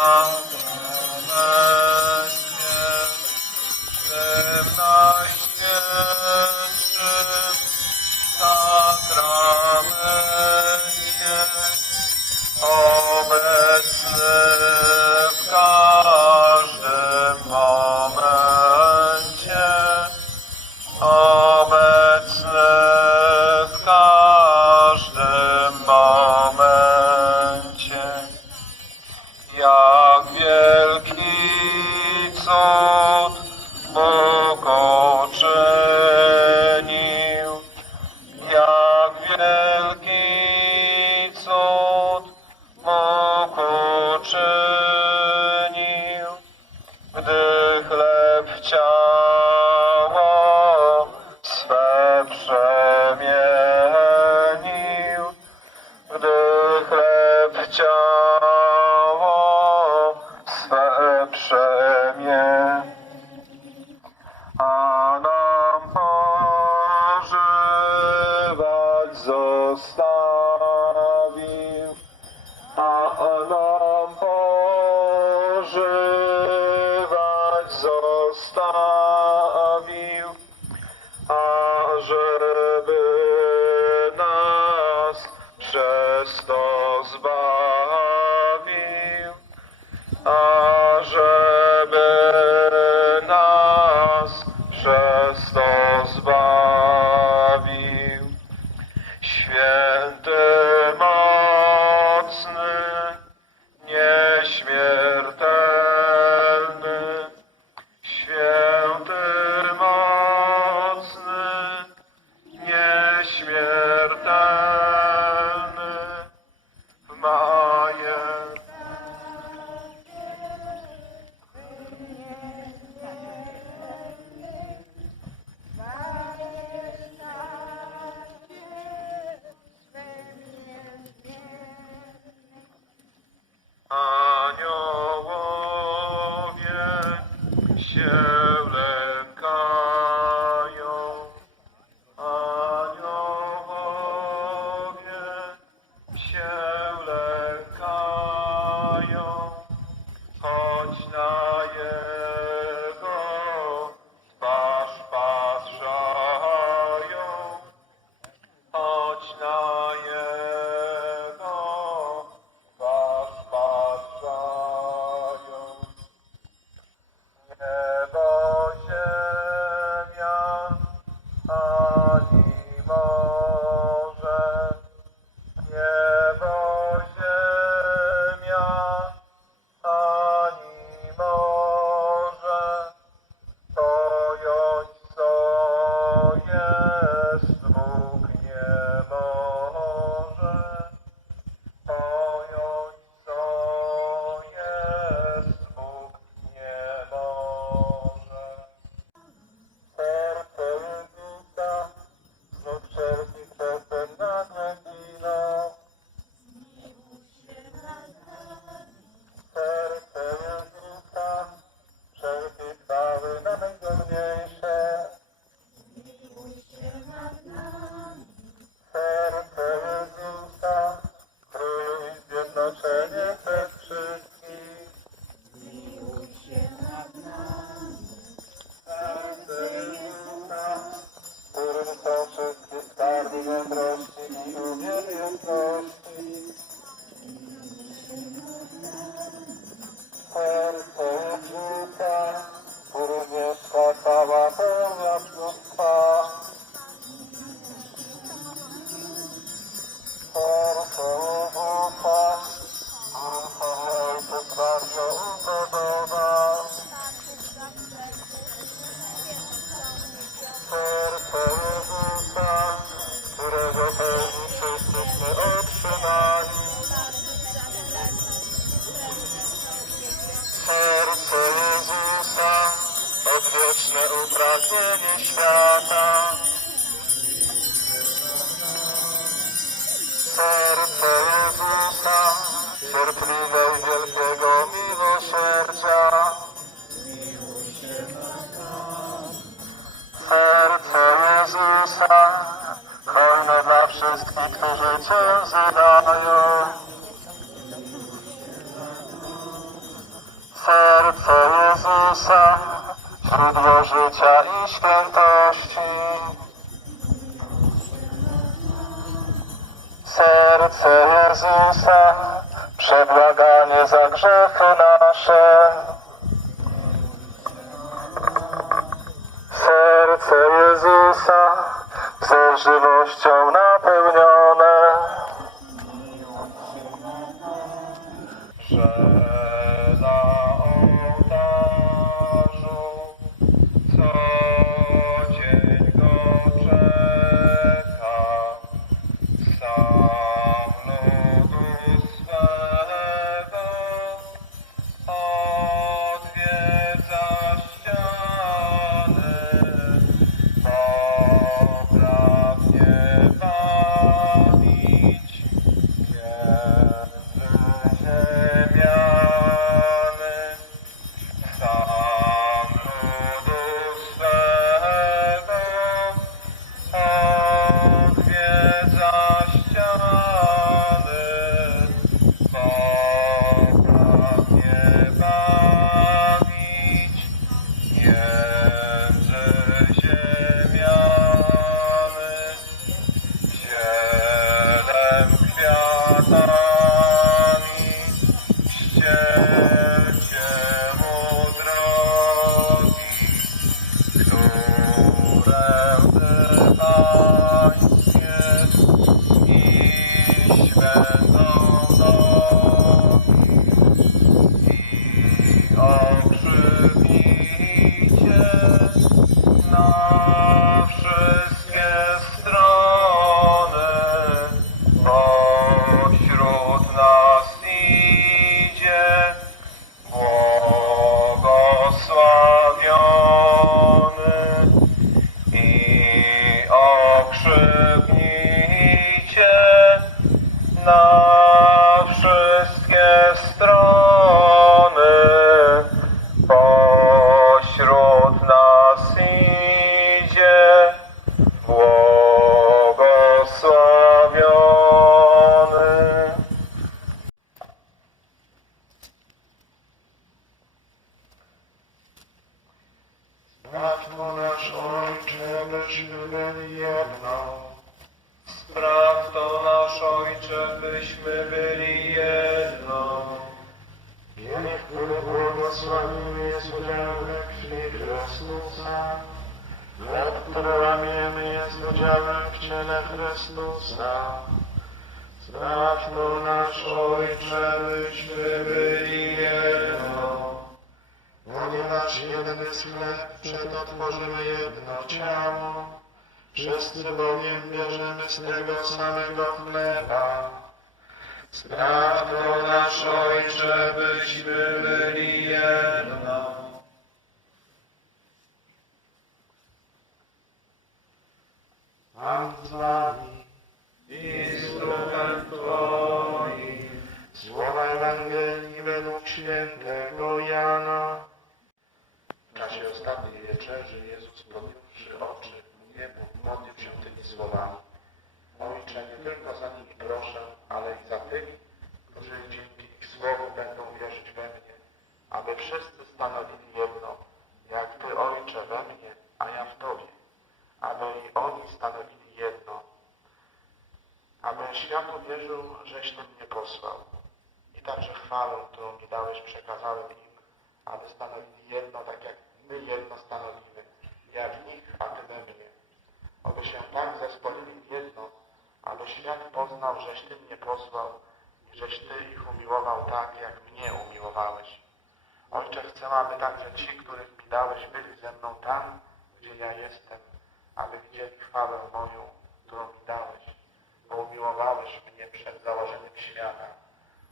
heart. uczynił, gdy chleb chciał. Uh, wieczne upragnienie świata. Serce Jezusa, cierpliwe i wielkiego miłosierdzia. Serce Jezusa, hojne dla wszystkich, którzy Cię wzywają. Serce Jezusa, źródło życia i świętości. Serce Jezusa, przebłaganie za grzechy nasze. Serce Jezusa, ze żywością i okrzywnicie Spraw to nasz Ojcze, byśmy byli jedno. Spraw to nasz Ojcze, byśmy byli jedno. Niech błogosławiony jest udział we krwi Chrystusa, chleb, który łamiemy jest udziałem w ciele Chrystusa. Spraw to nasz Ojcze, byśmy byli jest chleb, jedno ciało. Wszyscy bowiem bierzemy z tego samego chleba. Spraw to nasz Ojcze, byśmy byli jedno. Pan z wami I z duchem Twoim. Słowa Ewangelii według świętego Jana. Czasie ostatniej wieczerzy Jezus podniósłszy oczy ku niebu, modlił się tymi słowami. Ojcze, nie tylko za nimi proszę, ale i za tymi, którzy dzięki ich słowu będą wierzyć we mnie, aby wszyscy stanowili jedno, jak Ty, Ojcze, we mnie, a ja w Tobie, aby i oni stanowili jedno, aby świat uwierzył, żeś Ty mnie posłał. I także chwałę, którą mi dałeś, przekazałem im, aby stanowili jedno, tak jak my jedno stanowimy, jak w nich, a Ty we mnie. Oby się tak zespolili w jedno, aby świat poznał, żeś Ty mnie posłał i żeś Ty ich umiłował tak, jak mnie umiłowałeś. Ojcze, chcę, aby także ci, których mi dałeś, byli ze mną tam, gdzie ja jestem, aby widzieli chwałę moją, którą mi dałeś, bo umiłowałeś mnie przed założeniem świata.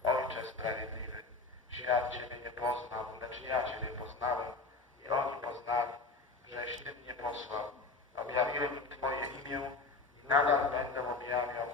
Ojcze sprawiedliwy, świat Ciebie nie poznał, lecz ja Ciebie poznałem i oni poznali, żeś Ty mnie posłał. Objawiłem im Twoje imię i nadal będę objawiał,